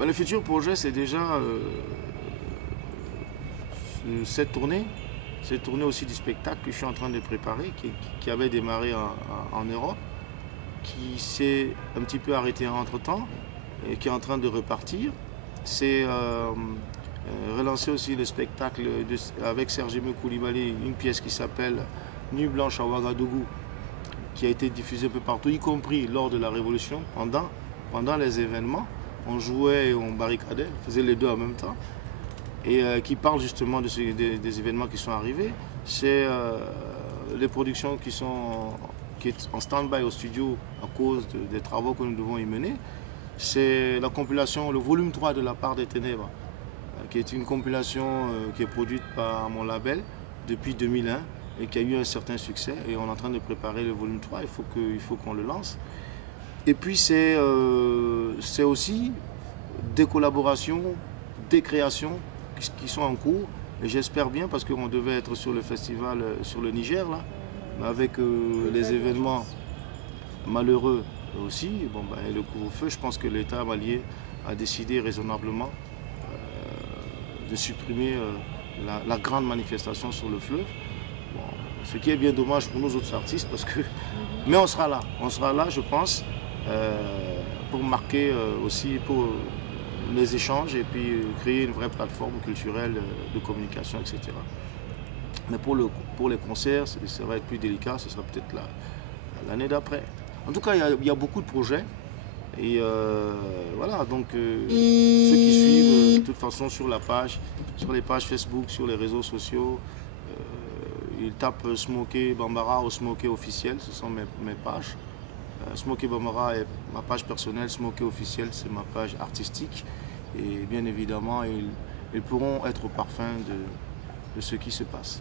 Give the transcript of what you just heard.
Le futur projet, c'est déjà cette tournée aussi du spectacle que je suis en train de préparer, qui avait démarré en Europe, qui s'est un petit peu arrêté entre-temps et qui est en train de repartir. C'est relancer aussi le spectacle avec Serge Koulibaly, une pièce qui s'appelle Nuit blanche à Ouagadougou, qui a été diffusée un peu partout, y compris lors de la Révolution, pendant les événements. On jouait et on barricadait, on faisait les deux en même temps. Et qui parle justement des événements qui sont arrivés. C'est les productions qui sont en stand-by au studio à cause des travaux que nous devons y mener. C'est la compilation, le volume 3 de La Part des Ténèbres, qui est une compilation qui est produite par mon label depuis 2001 et qui a eu un certain succès. Et on est en train de préparer le volume 3, il faut qu'on le lance. Et puis c'est aussi des collaborations, des créations qui sont en cours. Et j'espère bien, parce qu'on devait être sur le festival sur le Niger, là, mais avec les événements malheureux aussi, le couvre-feu, je pense que l'État malien a décidé raisonnablement de supprimer la grande manifestation sur le fleuve. Bon, ce qui est bien dommage pour nous autres artistes, parce que... Mais on sera là, je pense, pour marquer aussi pour les échanges et puis créer une vraie plateforme culturelle de communication, etc. Mais pour les concerts, ça va être plus délicat, ce sera peut-être l'année d'après. En tout cas, il y a beaucoup de projets. Et voilà, donc ceux qui suivent de toute façon sur les pages Facebook, sur les réseaux sociaux, ils tapent Smokey Bambara ou Smokey officiel, ce sont mes pages. Smokey Bambara est ma page personnelle, Smokey officiel c'est ma page artistique. Et bien évidemment, ils pourront être au parfum de ce qui se passe.